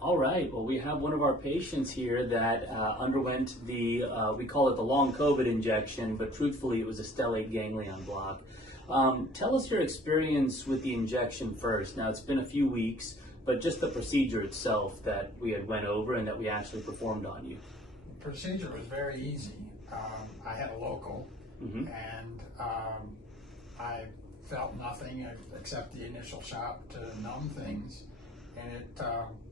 All right. Well, we have one of our patients here that underwent the, we call it the long COVID injection, but truthfully it was a stellate ganglion block. Tell us your experience with the injection first. Now, it's been a few weeks, but just the procedure itself that we had went over and that we actually performed on you. The procedure was very easy. I had a local, and I felt nothing except the initial shot to numb things, and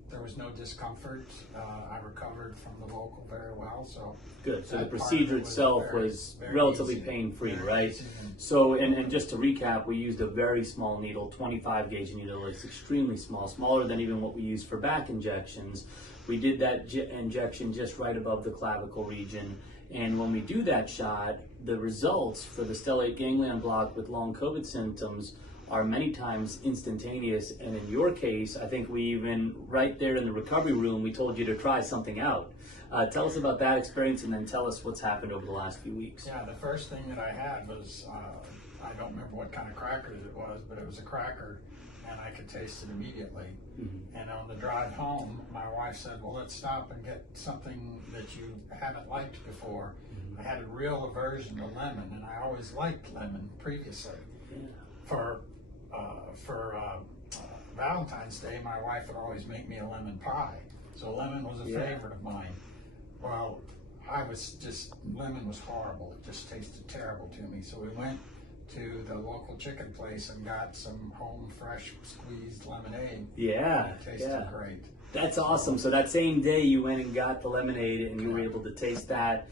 there was no discomfort. I recovered from the local very well. So good. So the procedure itself was relatively pain-free, right? Easy. So, and just to recap, we used a very small needle, 25 gauge needle. It's extremely small, smaller than even what we use for back injections. We did that injection just right above the clavicle region. And when we do that shot, the results for the stellate ganglion block with long COVID symptoms are many times instantaneous. And in your case, I think we even, right there in the recovery room, we told you to try something out. Tell us about that experience, and then tell us what's happened over the last few weeks. Yeah, the first thing that I had was, I don't remember what kind of crackers it was, but it was a cracker, and I could taste it immediately. And on the drive home, my wife said, well, let's stop and get something that you haven't liked before. I had a real aversion to lemon, and I always liked lemon previously. For Valentine's Day, my wife would always make me a lemon pie. So lemon was a favorite of mine. Well, lemon was horrible. It just tasted terrible to me. So we went to the local chicken place and got some home fresh squeezed lemonade. Yeah, It tasted great. That's awesome. So that same day you went and got the lemonade and you were able to taste that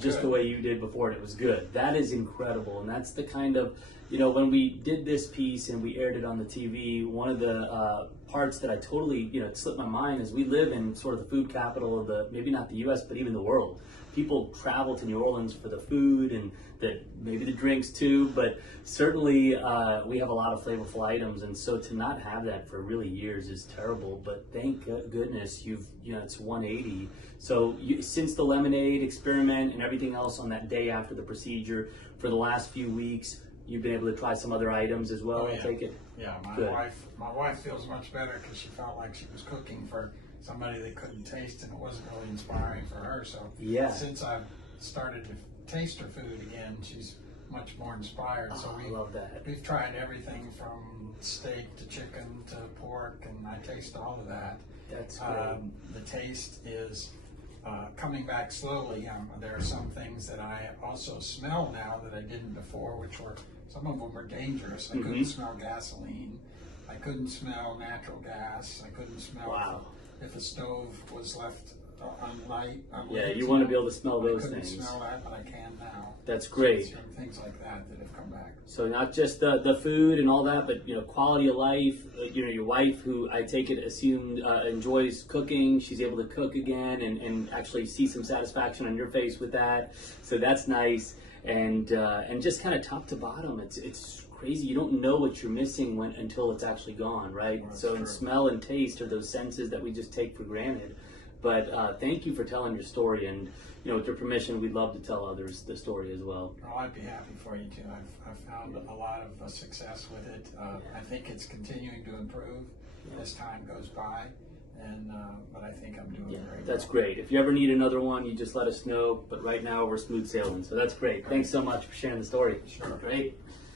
just the way you did before, and it was good. That is incredible. And that's the kind of, when we did this piece and we aired it on the TV, one of the parts that I totally, it slipped my mind is we live in sort of the food capital of maybe not the US, but even the world. People travel to New Orleans for the food and maybe the drinks too, but certainly we have a lot of flavorful items, and so to not have that for really years is terrible. But thank goodness it's 180. So since the lemonade experiment and everything else on that day after the procedure, for the last few weeks, you've been able to try some other items as well. I take it. Yeah, my wife feels much better because she felt like she was cooking for somebody that couldn't taste, and it wasn't really inspiring for her. So since I've started to taste her food again, she's much more inspired. So I love that. We've tried everything from steak to chicken to pork, and I taste all of that. That's great. The taste is coming back slowly. There are some things that I also smell now that I didn't before, some of them were dangerous. I couldn't smell gasoline. I couldn't smell natural gas. I couldn't smell if a stove was left unlit. Yeah, you want to be able to smell those things. I things. couldn't smell that, but I can now. That's great. So things like that have come back. So not just the food and all that, but quality of life. Your wife, who I take it enjoys cooking, she's able to cook again and actually see some satisfaction on your face with that. So that's nice. And just kind of top to bottom, it's crazy. You don't know what you're missing until it's actually gone, right? Well, so in smell and taste are those senses that we just take for granted. But thank you for telling your story, and with your permission, we'd love to tell others the story as well. Oh, I'd be happy for you too. I've found a lot of success with it. I think it's continuing to improve as time goes by, but I think I'm doing very well. That's great. If you ever need another one, you just let us know. But right now we're smooth sailing, so that's great. Thanks so much for sharing the story. Sure. Great.